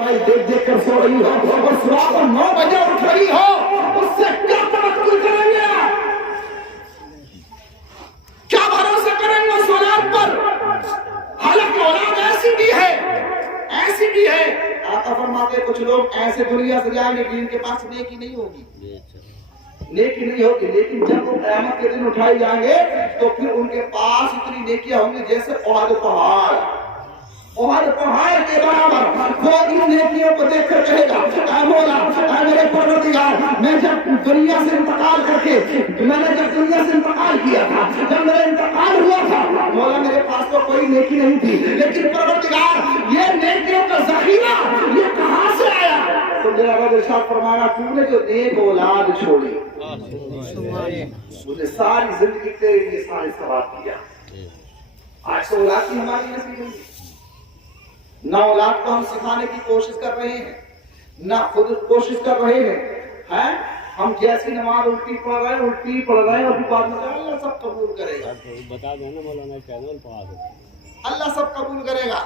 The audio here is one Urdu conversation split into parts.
موبائل دیکھ دیکھ کر سو رہی ہو اور صبح کو 9 بجے اٹھ رہی ہو، اس سے کیا توقع کریں گے آپ؟ کیا بھروسہ کریں گے اس اولاد پر؟ حالانکہ اولاد ایسی بھی ہے، ایسی بھی ہے، آقا فرماتے کچھ لوگ ایسے دنیا سے جائیں گے کہ ان کے پاس نیکی نہیں ہوگی، نیکی نہیں ہوگی، لیکن جب وہ قیامت کے دن اٹھائی جائیں گے تو پھر ان کے پاس اتنی نیکیاں ہوں گی جیسے احد پہاڑ، احد پہاڑ کے برابر۔ وہ ان نیکیوں کو دیکھ کر کہے گا اے مولا، اے میرے پروردگار، میں جب دنیا سے انتقال کر کے میں نے جب دنیا سے انتقال کیا تھا، جب میرا انتقال ہوا تھا مولا میرے پاس تو کوئی نیکی نہیں تھی، لیکن پروردگار یہ نیکیوں کا ذخیرہ یہ کہاں سے آیا؟ تو میرا رب ارشاد فرمایا تو نے جو ایک اولاد چھوڑی مجھے ساری زندگی تیرے لیے سارے ثواب کیا۔ آج تو اولاد کی ہماری نصیب نہیں، نہ اولاد کو ہم سکھانے کی کوشش کر رہے ہیں، نہ خود کوشش کر رہے ہیں، ہم جیسی نماز الٹی پڑھ رہے ہیں اور بعد میں اللہ سب قبول کرے گا، بتا دو نا مولانا چینل پڑھا دو، اللہ سب قبول کرے گا۔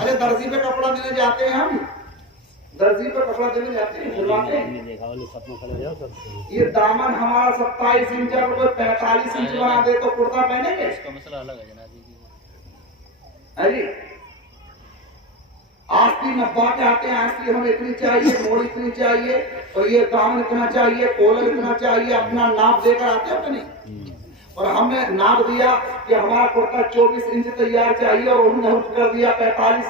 ارے درزی پہ کپڑا دینے جاتے ہیں، ہم درزی پہ کپڑا دینے جاتے ہیں، سلواتے ہیں، یہ دامن ہمارا 27 انچ اور کوئی 45 انچ بنا دے تو کرتا پہنیں گے؟ اس کا مسئلہ الگ ہے جناب جی۔ آستی نبا کے آتے ہیں، آستی ہمیں اتنی چاہیے، موڑ اتنی چاہیے، اور یہ دامن اتنا چاہیے، کولر اتنا چاہیے، اپنا ناپ دے کر آتے ہیں کہ نہیں؟ اور ہم نے ناپ دیا کہ ہمارا کرتا 24 انچ تیار چاہیے اور انہوں نے کر دیا 45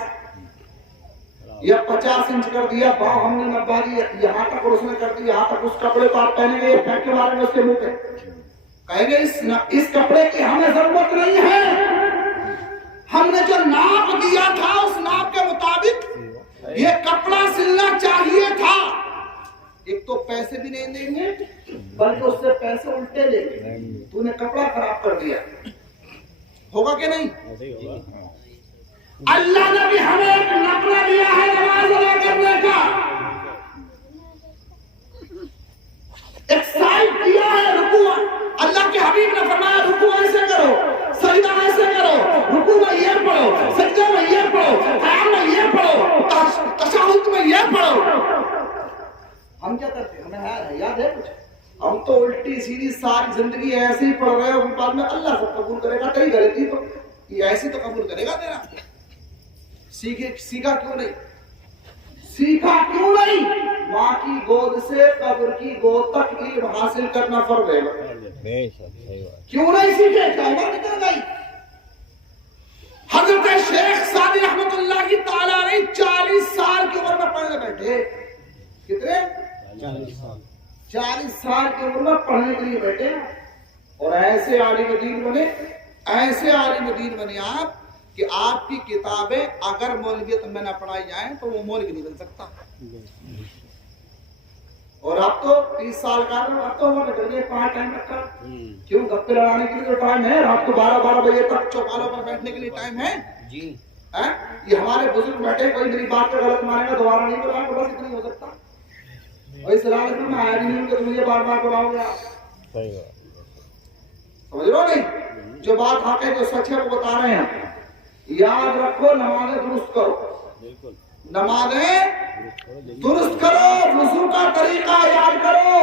یا 50 انچ کر دیا، باؤں ہم نے نبا دی یہاں تک اور اس نے کر دی یہاں تک، اس کپڑے کو آپ پہنیں گے یہ پھینک کے ماریں گے اس کے منہ پہ، کہیں گے اس کپڑے کی ہمیں ضرورت نہیں ہے، ہم نے جو ناپ دیا تھا اس ناپ کے مطابق یہ کپڑا سلنا چاہیے تھا۔ ایک تو پیسے بھی نہیں دیں گے بلکہ اس سے پیسے الٹے لیں گے، تو نے کپڑا خراب کر دیا، ہوگا کہ نہیں؟ اللہ نے بھی ہمیں ایک نقلہ دیا ہے نماز ادا کرنے کا، ایک سائٹ دیا ہے رکوع، اللہ کے حبیب نے فرمایا رکوع ایسے کرو، سجدہ ایسے کرو، رکوع میں یہ پڑھو، سجدہ میں یہ پڑھو، قیام میں یہ پڑھو، تشہد میں یہ پڑھو۔ ہم کیا کرتے ہیں؟ ہمیں یاد ہے کچھ؟ ہم تو الٹی سیدھی ساری زندگی ایسے ہی پڑھ رہے ہو، بعد میں اللہ سب قبول کرے گا، تیری غلطی تو یہ ایسی تو قبول کرے گا تیرا۔ سیکھا کیوں نہیں؟ سیکھا کیوں نہیں؟ ماں کی گود سے قبر کی گود تک علم حاصل کرنا فرض ہے، کیوں نہیں سیکھے؟ کیا عمر نکل گئی؟ حضرت شیخ سعدی رحمت اللہ کی تعالیٰ علیہ 40 سال کی عمر میں پڑھنے بیٹھے، کتنے؟ 40 سال کی عمر میں پڑھنے کے لیے بیٹھے، اور ایسے عالم دین بنے، ایسے عالم دین بنے آپ کہ آپ کی کتابیں اگر مولویت میں نہ پڑھائی جائیں تو وہ مولوی نہیں بن سکتا۔ اور اب تو 30 سال کا اب تو عمر نکل گئی، 5 ٹائم تک کا، کیوں گپے لڑانے کے لیے جو ٹائم ہے، رات کو 12 بجے تک چوپالوں پر بیٹھنے کے لیے ٹائم ہے جی۔ یہ ہمارے بزرگ بیٹھے، کوئی میری بات پہ غلط مانے گا دوبارہ نہیں بلائیں گے، بس اتنی ہو سکتا۔ وہی صلاح میں آیا نہیں ہوں کہ تم یہ بار بلاؤ گے، آپ سمجھ رہو نہیں؟ جو بات واقعی جو سچ ہے وہ بتا رہے ہیں۔ یاد رکھو نمازیں درست کرو، نمازیں درست کرو، وضو کا طریقہ یاد کرو،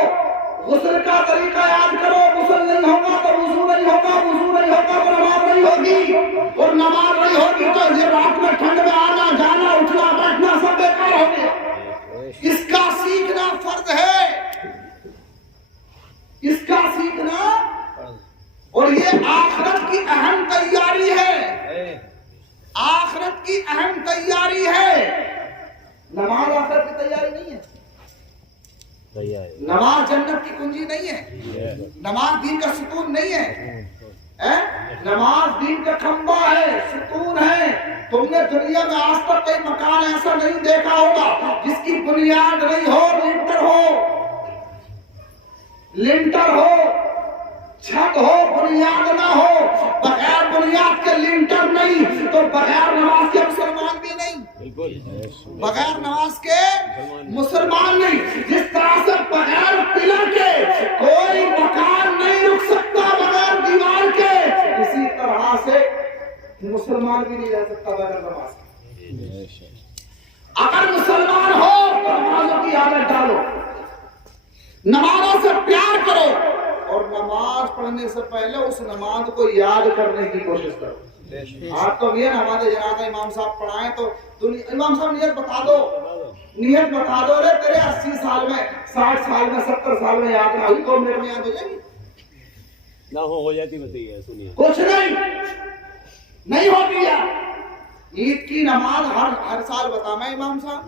غسل کا طریقہ یاد کرو، غسل نہیں ہوگا تو وضو نہیں ہوگا، وضو نہیں ہوگا تو نماز نہیں ہوگی، اور نماز نہیں ہوگی تو یہ رات میں ٹھنڈ میں آنا جانا اٹھنا بیٹھنا سب بیکار ہو گیا۔ اس کا سیکھنا فرض ہے، اس کا سیکھنا، اور یہ آخرت کی اہم تیاری ہے، آخرت کی اہم تیاری ہے۔ نماز آخرت کی تیاری نہیں ہے، نماز جنت کی کنجی نہیں ہے، نماز دین کا ستون نہیں ہے، نماز دین کا کھمبا ہے، ستون ہے۔ تم نے دنیا میں آج تک کوئی مکان ایسا نہیں دیکھا ہوگا جس کی بنیاد نہیں ہو، لنٹر ہو، چھت ہو، بنیاد نہ ہو۔ بغیر بنیاد کے لنٹر نہیں تو بغیر نماز کے مسلمان بھی نہیں، بغیر نماز کے مسلمان نہیں۔ جس طرح سے بغیر پلر کے کوئی مکان نہیں رک سکتا بغیر دیوار کے، اسی طرح سے مسلمان بھی نہیں رہ سکتا بغیر نماز کے۔ اگر مسلمان نمازوں سے پیار کرو اور نماز پڑھنے سے پہلے اس نماز کو یاد کرنے کی کوشش کرو. آپ تو یہ نماز جنازہ امام صاحب پڑھائیں تو امام صاحب نیت بتا دو, نیت بتا دو. رے تیرے 80 سال میں 60 سال میں 70 سال میں یاد نہ ہوئی تو میرے میں یاد ہو جائے گی نہ ہو جاتی بتائیے سنیے کچھ نہیں ہوتی ہے. عید کی نماز ہر سال بتا میں امام صاحب